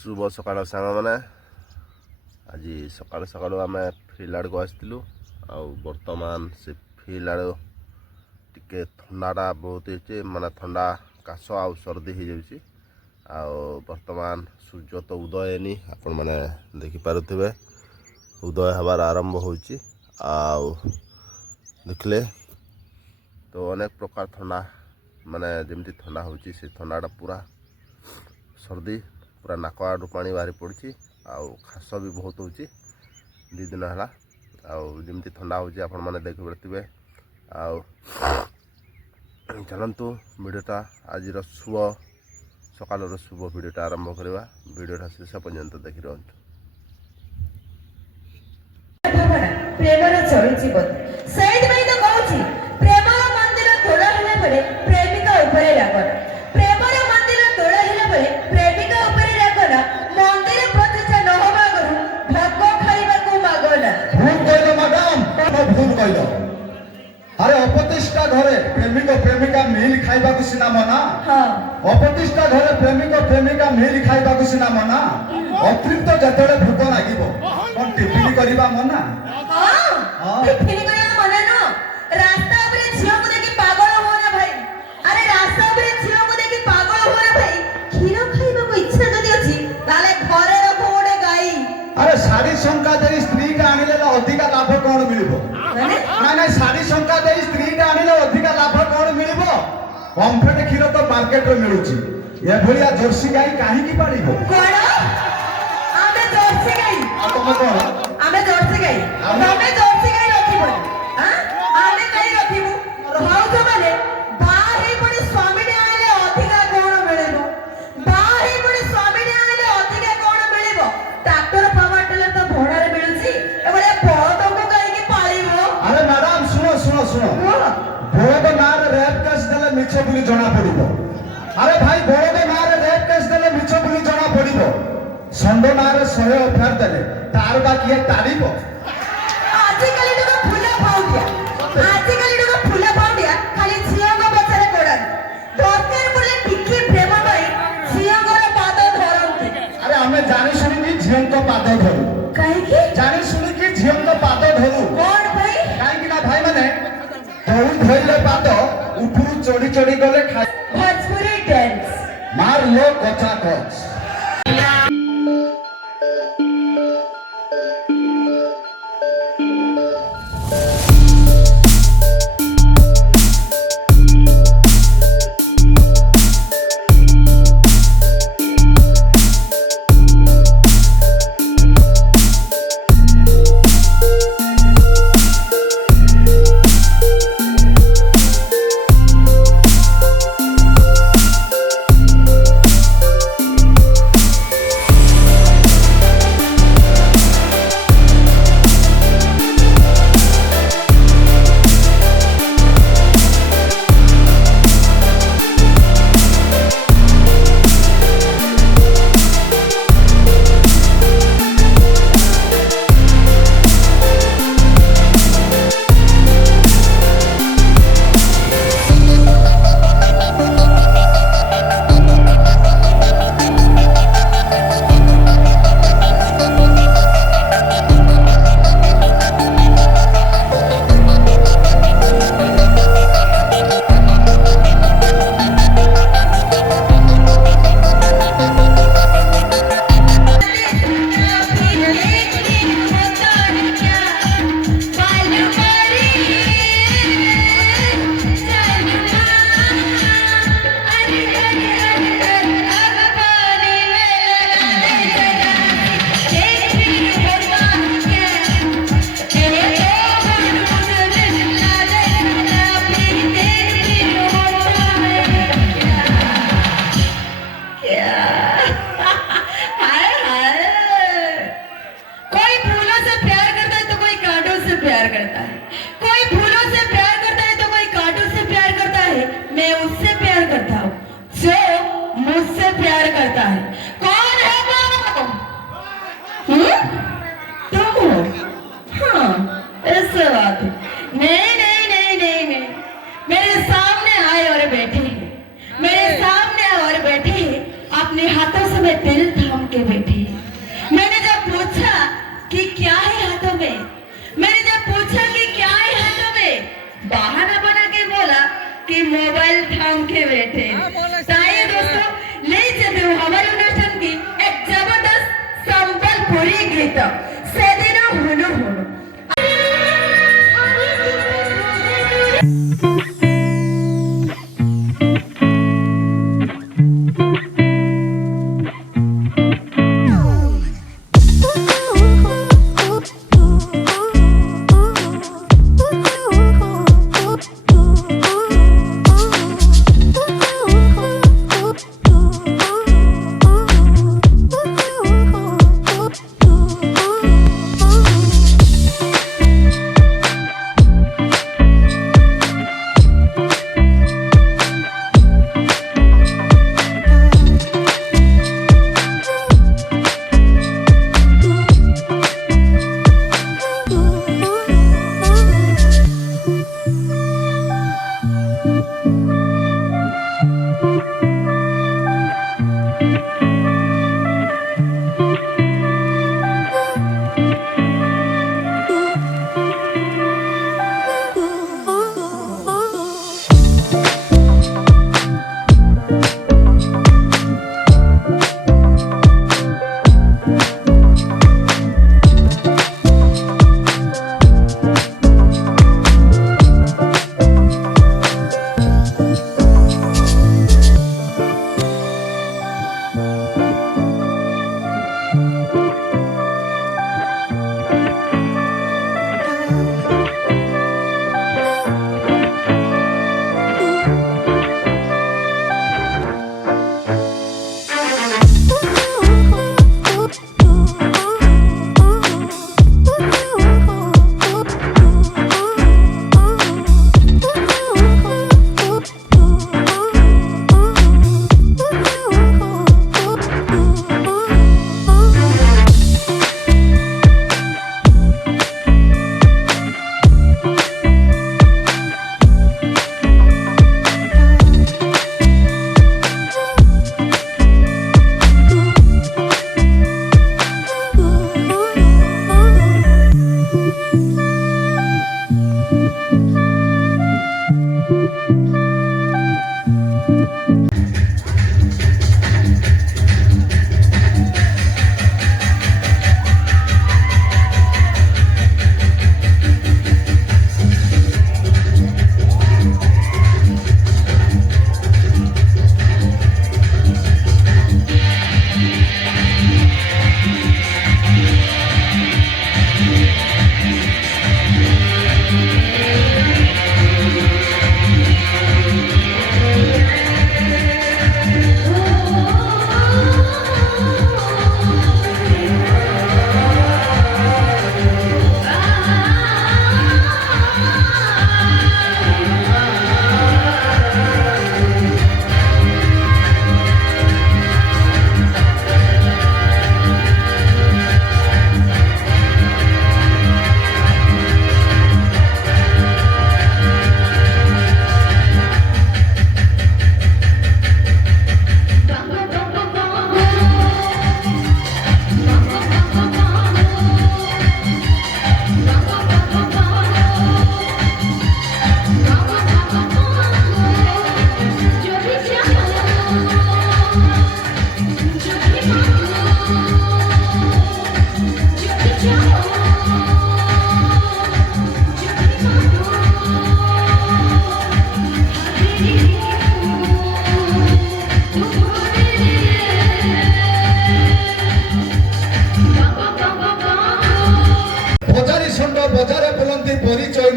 शुभ सकाळ सांग मैंने आज सकाल सकाल आम फिल्ड आड़ को आसलु बर्तमान से फिल्ड आड़ टे थंडाटा बहुत हो माने थंडा काश आ सर्दी हो जाऊँगी बर्तमान सूर्य तो उदय नहीं आपण मैंने देखिपे उदय हबार आरंभ हो देखले तो अनेक प्रकार थंडा माने जमती थंडा हो थंडाटा पूरा सर्दी पूरा नाक आड़ू पानी बाहरी पड़ी खास भी बहुत हो दी दिन है आमती थंडा हो आपण मैंने देखिपे चलतु भिडटा आज शुभ सकाल शुभ भिडटा आरंभ करवा भिडटा शेष पर्यंत देखी रुहतु। प्रेमर चली जीवन ସେଇଥିପାଇଁ ତ କହୁଛି ପ୍ରେମର ମନ୍ଦିର ତୋଳା ହେଲା ବେଳେ ପ୍ରେମିକା ଉପରେ ରାଗନା ପ୍ରେମର ମନ୍ଦିର ତୋଳା ହେଲା ବେଳେ ପ୍ରେମିକା ଉପରେ ରାଗନା ମନ୍ଦିର ପ୍ରତିଷ୍ଠା ନ ହେବା ଆଗରୁ ଭୋଗ ଖାଇବାକୁ ମାଗନା। ଭୁଲ କହିଲ ମ୍ୟାଡାମ ଭୁଲ କହିଲ। ଆରେ ଅପତିଷ୍ଠା ଘରେ ପ୍ରେମିକ ପ୍ରେମିକା ମିଲ୍ ଖାଇବାକୁ ସିନା ମନା ଅପତିଷ୍ଠା ଘରେ ପ୍ରେମିକ ପ୍ରେମିକା ମିଲ୍ ଖାଇବାକୁ ସିନା ମନା ଅତୃପ୍ତ ଯେତେବେଳେ ଭୋକ ଲାଗିବ କଣ ଟିଫିନ କରିବା ମନା। ଟିଫିନ କରିବା ମନା ନୁହଁ ରାସ୍ତା ଉପରେ ଝିଅକୁ ଦେଖି ପାଗଳ ହୁଅ ନା ଭାଇ। ଆରେ ରାସ୍ତା ଉପରେ ଝିଅକୁ ଦେଖି ପାଗଳ ହୁଅ ନା ଭାଇ। କ୍ଷୀର ଖାଇବାକୁ ଇଚ୍ଛା ଯଦି ଅଛି ତାହେଲେ ଘରେ ରଖ ଗୋଟେ ଗାଈ। ଆରେ ଶାଢ଼ୀ ଶଙ୍କା ଦେଇ ସ୍ତ୍ରୀଟା ଆଣିଲେ ଅଧିକା ଲାଭ କଣ ମିଳିବ? ନାଇଁ ଶାଢ଼ୀ ଶଙ୍କା ଦେଇ ସ୍ତ୍ରୀଟା ଆଣିଲେ ଅଧିକା ଲାଭ କଣ ମିଳିବ? ଓମ୍ଫେଡ କ୍ଷୀର ତ ମାର୍କେଟରେ ମିଳୁଛି ଏଭଳିଆ ଜର୍ସି ଗାଈ କାହିଁକି ପାଳିବ? କଣ ଆମେ ଜର୍ସି ଗାଈ? ତମେ କଣ? ଆମେ ଜର୍ସି ଗାଈ ତମେ ଜର୍ସି ଗାଈ ରଖିବ ଆମେ ଗାଈ ରଖିବୁ। ଭାଉଜ ମାନେ ବାହା ହେଇ ପୁଣି ସ୍ୱାମୀଟେ ଆଣିଲେ ଅଧିକା କଣ ମିଳିବ? ବାହା ହେଇ ପୁଣି ସ୍ୱାମୀଟେ ଆଣିଲେ ଅଧିକା କଣ ମିଳିବ? ଟ୍ରାକ୍ଟର ପାୱାର ଟିଲର ତ ଭଡ଼ାରେ ମିଳୁଛି ଏଭଳିଆ ବଳଦକୁ କାହିଁକି ପାଳିବ? ଆରେ ମ୍ୟାଡାମ ଶୁଣ ବଳଦ ନାଁରେ ରେପ୍ କେସ୍ ଦେଲେ ମିଛ ବୋଲି ଜଣା ପଡିବ। ଆରେ ଭାଇ ବଳଦ ନାଁରେ ରେପ୍ କେସ୍ ଦେଲେ ମିଛ ବୋଲି ଜଣା ପଡିବ। ଷଣ୍ଢ ନାଁରେ 100 ଅଫେୟାର ଦେଲେ ତାର ବା କିଏ ତାରିବ? ଆଜିକାଲି ଲୋକ ଫୁଲ ପାଉଁଟିଆ ଖାଲି ଝିଅଙ୍କ ପଛରେ ଗୋଡ଼ାନ୍ତି। ଦରକାର ପଡ଼ିଲେ ଟିକେ ପ୍ରେମ ପାଇଁ ଝିଅଙ୍କର ପାଦ ଧରନ୍ତି। ଆରେ ଆମେ ଜାଣି ଶୁଣିକି ଝିଅଙ୍କ ପାଦ ଧରୁ। କାହିଁକି? ଜାଣି ଶୁଣିକି ଝିଅଙ୍କ ପାଦ ଧରୁ। କଣ ପାଇଁ? କାହିଁକି ନା ଭାଇ ମାନେ ଦଉଡ଼ି ଧରିଲେ ପାଦ ଉପରୁ ଚଢି ଚଢି ଗଲେ ଭୋଜପୁରୀ ଡ୍ୟାନ୍ସ ମାର लो କଚା କଚ। ପୁରୀ ଗୀତ ସେଦିନ ହୁନୁ ହୁନୁ।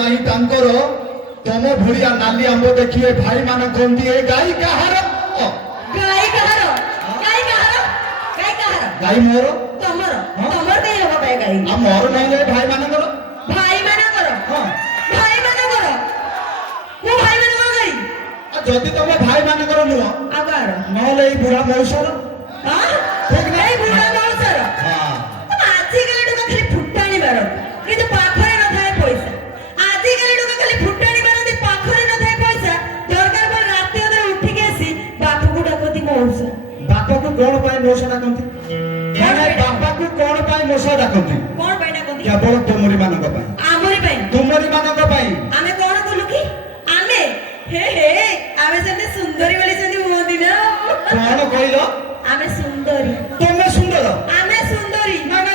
ନାହିଁ ତାଙ୍କର ତମ ଭଳିଆ ନାଲି ଆମ୍ବ ଦେଖିଏ ଭାଇ ମାନ କହନ୍ତି ଏ ଗାଈ କାହାର? ଗାଈ କାହାର? ଗାଈ କାହାର? ଗାଈ କାହାର? ଗାଈ ମୋର। ତମର? ତମର କାଇଁ ହବ ଗାଈ? ଗାଈ ମୋର ନାହିଁ ଭାଇ ମାନଙ୍କର। ଭାଇ ମାନଙ୍କର? ହଁ ଭାଇ ମାନଙ୍କର। ମୁଁ ଭାଇ ମାନଙ୍କର ଗାଈ? ଯଦି ତମ ଭାଇ ମାନଙ୍କର ନୁହଁ ଆଉ କାହାର? ନହେଲେ ଏଇ ବୁଢା ମଉସର। ହଁ ଏଇ ବୁଢା ମଉସର। ହଁ ଆଜିକାଲି ଟଙ୍କା ଖାଲି ଫୁଟାଣି ମାରନ୍ତି କିନ୍ତୁ ପାଖରେ ନଥାଏ ପଇସା। ଆଜିକାଲି ଟଙ୍କା ଖାଲି ଫୁଟାଣି ମାରନ୍ତି ପାଖରେ ନଥାଏ ପଇସା। ଦରକାର ପଡେ ରାତି ଅଧରେ ଉଠିକି ଆସି ବାପକୁ ଡାକନ୍ତି ମଉସା। ବାପାକୁ କଣ ପାଇଁ ମଉସା ଡାକନ୍ତି? ବାପାକୁ କଣ ପାଇଁ ମଉସା ଡାକନ୍ତି? କଣ ପାଇଁ ଡାକନ୍ତି? କେବଳ ତୁମରି ମାନଙ୍କ ପାଇଁ। ଆମରି ପାଇଁ? ତୁମରି ମାନଙ୍କ ପାଇଁ। ଆମେ କଣ କଲୁ କି? ଆମେ ହେ ହେ ଆମେ ସେମିତି ସୁନ୍ଦରୀ ବୋଲି ସେମିତି ହୁଅନ୍ତି ନା। କଣ କହିଲ? ଆମେ ସୁନ୍ଦରୀ। ତମେ ସୁନ୍ଦର? ଆମେ ସୁନ୍ଦରୀ। ନା ନା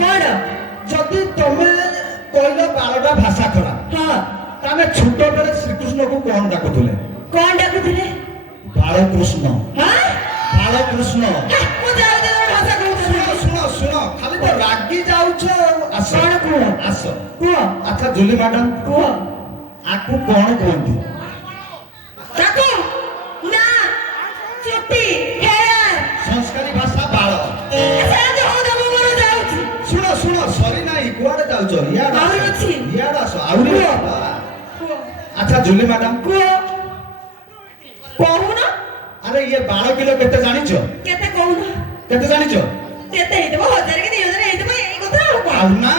କଣ? ଯଦି ତମେ କହିଲ ବାଳଟା ଭାଷା ଖରାପ ହଁ ତାହେଲେ ଛୋଟବେଳେ ଶ୍ରୀକୃଷ୍ଣକୁ କଣ ଡାକୁଥିଲେ? କଣ ଡାକୁଥିଲେ? ବାଳକୃଷ୍ଣ। ହଁ ବାଳକୃଷ୍ଣ। ମୁଁ ଯାଉଛି ତମ ଭାଷା କହୁଥିଲି। ଶୁଣ ଶୁଣ ଖାଲି ତ ରାଗି ଯାଉଛ ଆଉ। ଆସ କଣ କୁହ? ଆସ। କୁହ ଆଚ୍ଛା ଜୁଲି ମ୍ୟାଡାମ କୁହ। ଆକୁ କଣ କୁହନ୍ତି? ତାକୁ ନା ଚୁଟି ହେୟାର ସଂସ୍କାରୀ ଭାଷା ବାଳ। ସେମିତି ହଉ ତମ ମୋର ଯାଉଛି। ଶୁଣ ଶୁଣ ସରି ନାହିଁ କୁଆଡେ ଯାଉଛ? ଇଆଡେ ଆହୁରି ଆସ। ଅଛି। ଇଆଡେ ଆସ ଆହୁରି କୁହ। ବାବା। କୁହ ଆଚ୍ଛା ଜୁଲି ମ୍ୟାଡାମ କୁହ କହୁନ। ଆରେ ଇଏ ବାଳ କିଲୋ କେତେ ଜାଣିଛ? କେତେ କହୁନ? କେତେ ଜାଣିଛ? କେତେ ହେଇଥିବ? 1000 କି 2000 ହେଇଥିବ ଏଇ କଥା ଆଉ କଣ? ଆଉ ନା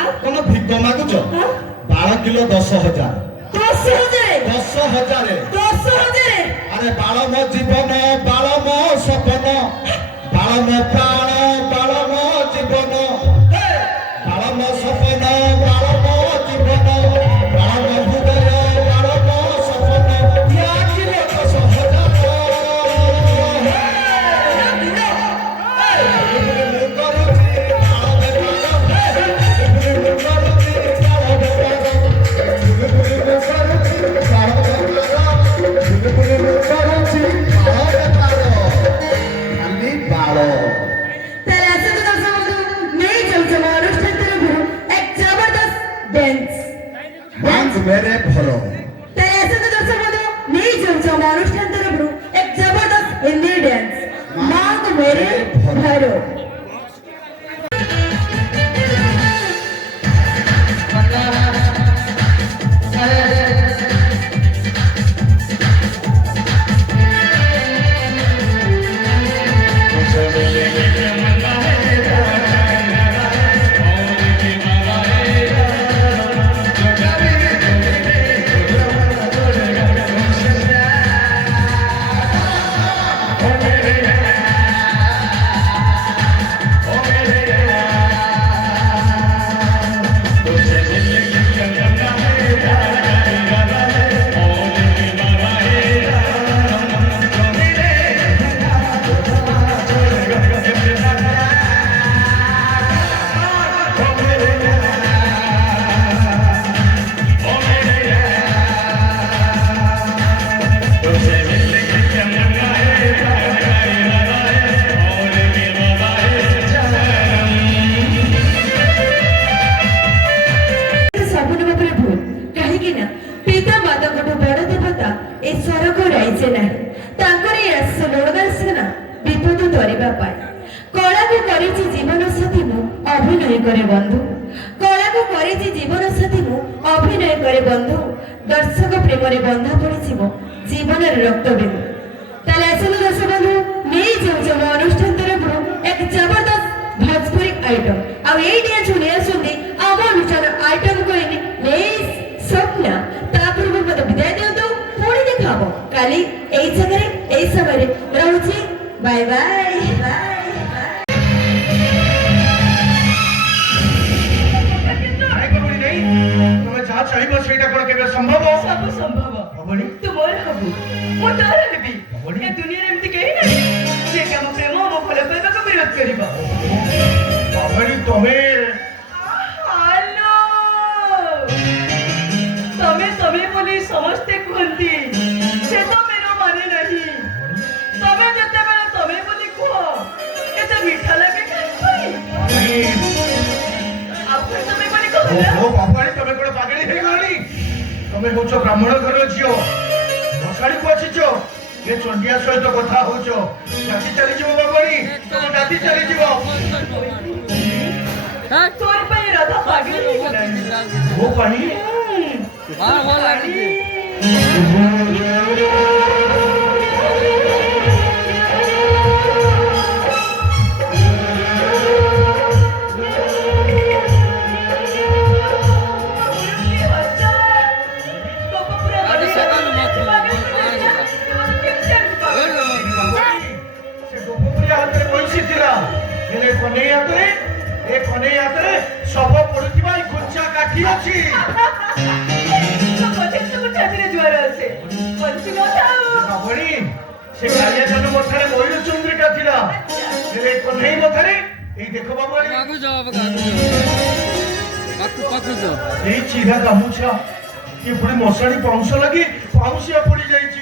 ଆଉ? କଣ ଭିକ ମାଗୁଛ? ହଁ? ବାଳ କିଲୋ 10,000। 10,000 10,000। 10,000 আরে বাল মো জীবন বাল মো স্বপ্ন বাল মো প্রাণ বাল মো জীবন বাল মো স্বপ্ন বাল মো জীবন বাল মো হৃদয় বাল মো স্বপ্ন ইয়াকিল 10,000। तर असं तर तसं म्हणून नाही जाऊचं महाराष्ट्रात तर गुरु एक जबरदस्त डान्स ডান্স মেরে ভরো तर असं तर तसं म्हणून नाही जाऊचं महाराष्ट्रात तर गुरु एक जबरदस्त हिंदी डान्स मांग मेरे भरो दर्शक प्रेम बंधा पड़ी जीवन रक्त बिंदु ताले असलो दर्शक बंधु नहीं जाऊँ अनुष्ठान तरफ एक जबरदस्त भोजपुरी आइटम अब ये डिया चुने सुनते आम अनुष्ठान आइटम को स्वप्न तापर मत विदाय दिंतु पुणी देखा काली यही जगह यही समय रोचे बाय बाय बाय ଚାହିଁବ ସେଇଟା କଣ କେବେ ସମ୍ଭବ? ସବୁ ସମ୍ଭବ ହବନି ତୁ ମୋର ହବୁ ମୁଁ ତୋର ହେବି ଏ ଦୁନିଆରେ ଏମିତି କେହି ନାହିଁ ଯେ ଆମ ପ୍ରେମ ଆମ ଭଲ ପାଇବାକୁ ବିରୋଧ କରିବ ହବନି ତମେ ହାଲୋ ତମେ ତମେ ବୋଲି ସମସ୍ତେ କୁହନ୍ତି ସେ ତ ମେର ମାନେ ନାହିଁ ତମେ ଯେତେବେଳେ ତମେ ବୋଲି କୁହ କେତେ ମିଠା ଲାଗେ ଆପଣ ତମେ ବୋଲି କହିଲ ଓ ବାପାଣି ତମେ କଣ ପାଗଳି ହେଇଗଲଣି? ତମେ ହଉଛ ବ୍ରାହ୍ମଣ ଘର ଝିଅ ମଶାଣିକୁ ଆସିଛ ଏ ଚଣ୍ଡିଆ ସହିତ କଥା ହଉଛ ରାତି ଚାଲିଯିବ ବାପାଣି ତମେ ରାତି ଚାଲିଯିବ ତୋର ପାଇଁ ରଥ ପାଗଳି ହେଇଗଲାଣି ମୋ ପାଇଁ सब पड़ुवा गुंचा काठी अच्छी से कालिया जन मथारे मयूर चंद्रिका थिला कन्हई मथारे ए এই দেখো বাবু রানী, আগে যাও পাকু যাও এই চিরা গামুছা ଏ ପୁଣି ମଶାଣି ପାଉଁଶ ଲାଗି ପାଉଁଶିଆ ପଡି ଯାଇଛି।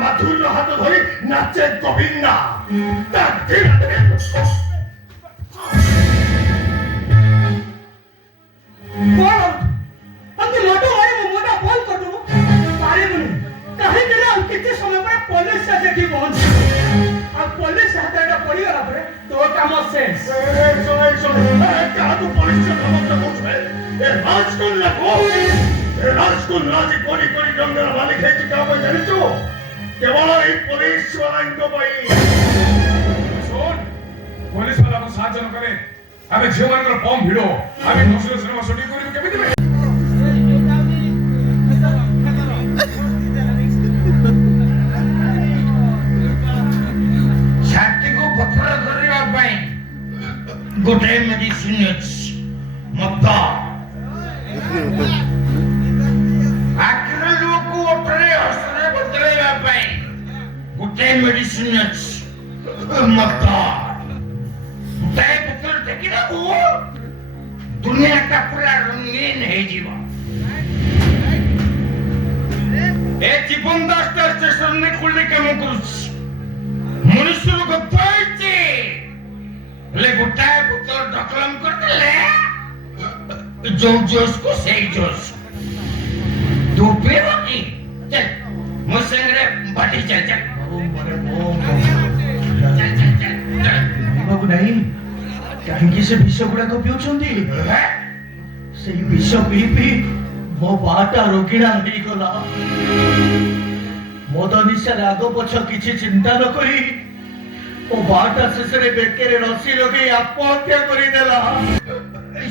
মাথুর হাত ধরে নাচে গোবিন্দা রাজকুন্ডা যে কোটি কোটি জঙ্গল মালিক হয়েছে কাউকে জানিস কেবল এই পুলিশ বালাঙ্ক পাই শোন পুলিশ বালাଙ୍କୁ ସାହାଯ୍ୟ ନ କଲେ ଆମେ ଝିଅମାନଙ୍କର କମ୍ ଭିଡ଼ ଆମେ ଦୋଷର ସିନେମା ସୁଟିଂ କରିବୁ କେମିତି ଛାତିକୁ ପଥର କରିବା ପାଇଁ ଗୋଟେ ମେଡିସିନ ଅଛି ମଦ ଆଖିର ଲୁହକୁ ଓଠରେ ହସରେ ବଦଳାଇବା ପାଇଁ ଗୋଟେ ମେଡିସିନ ଅଛି ମଦ ଗୋଟାଏ ବୋତଲ ଦେଖିଦେବୁ ଦୁନିଆଟା ପୁରା ରଙ୍ଗୀନ ହେଇଯିବ ଏ ଜୀବନ ଦାସ ଷ୍ଟେସନରେ ଖୋଲି କାମ କରୁଛି ମଣିଷରୁ ଗପ ହେଇଛି ହେଲେ ଗୋଟାଏ ବୋତଲ ଦଖଲମ କରିଦେଲେ ଯୋଉ ଜୋସକୁ ସେଇ ଜୋସ ତୁ ପିଇବ କି ଚାଲ ମୋ ସାଙ୍ଗରେ ବାଟି ଚାଲ ଚାଲ ବାବୁ ନାହିଁ କାହିଁକି ସେ ବିଷ ଗୁଡାକ ପିଉଛନ୍ତି ସେଇ ବିଷ ପିଇ ପିଇ ମୋ ବାଟା ରୋଗିଣା ହେଇଗଲା ମଦ ନିଶାରେ ଆଗ ପଛ କିଛି ଚିନ୍ତା ନ କରି ମୋ ବାଟା ଶେଷରେ ବେକରେ ରସି ଲଗେଇ ଆତ୍ମହତ୍ୟା କରିଦେଲା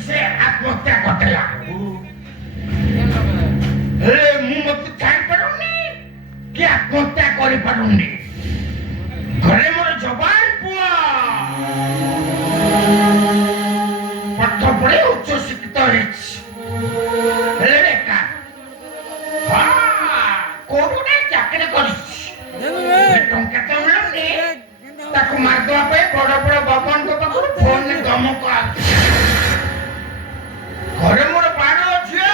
ସେ ଆତ୍ମହତ୍ୟା କରିଦେଲା ହେଲେ ମୁଁ ମତେ ଜାଣିପାରୁନି କି ଆତ୍ମହତ୍ୟା କରିପାରୁନି ଘରେ ମୋର ଜବାନ ପୁଅ ପାଠ ପଢି ଉଚ୍ଚ ଶିକ୍ଷିତ ହେଇଛି ହେଲେ ବେକାର କୋଉଠି ଗୋଟେ ଚାକିରି କରିଛି ଟଙ୍କା ତ ମିଳୁନି ତାକୁ ମାରିଦେବା ପାଇଁ ବଡ ବଡ ବାବୁଙ୍କ ପାଖରୁ ଫୋନରେ ଧମକ ଆସୁଛି ଘରେ ମୋର ବାଣ ଝିଅ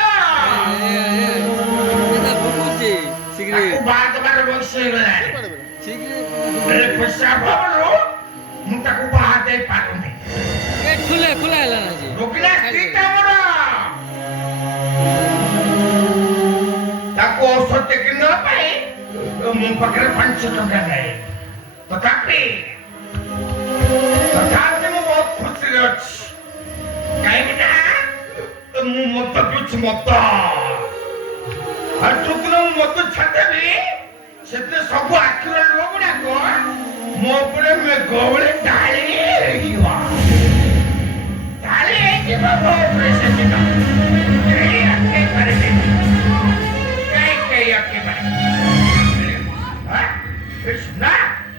ମୋ ପାଖରେ 500 ଟଙ୍କା ନାହିଁ ତଥାପି ମୁଁ ବହୁତ ଖୁସିରେ ଅଛି କାହିଁକି ନା ମୁଁ ମତ ପିଉଛି ମତ ଆଉ ଯୋଉଦିନ ମୁଁ ମତ ଛାଡ଼ିଦେବି ସେଥିରେ ସବୁ ଆଖିର ଲୁହ ଗୁଡାକ ମୋ ଉପରେ ଗହଳି ଢାଳି ହେଇଯିବ ମୋ ଉପରେ ସେଦିନ କେହି ଆଖେଇ ପାରିବେନି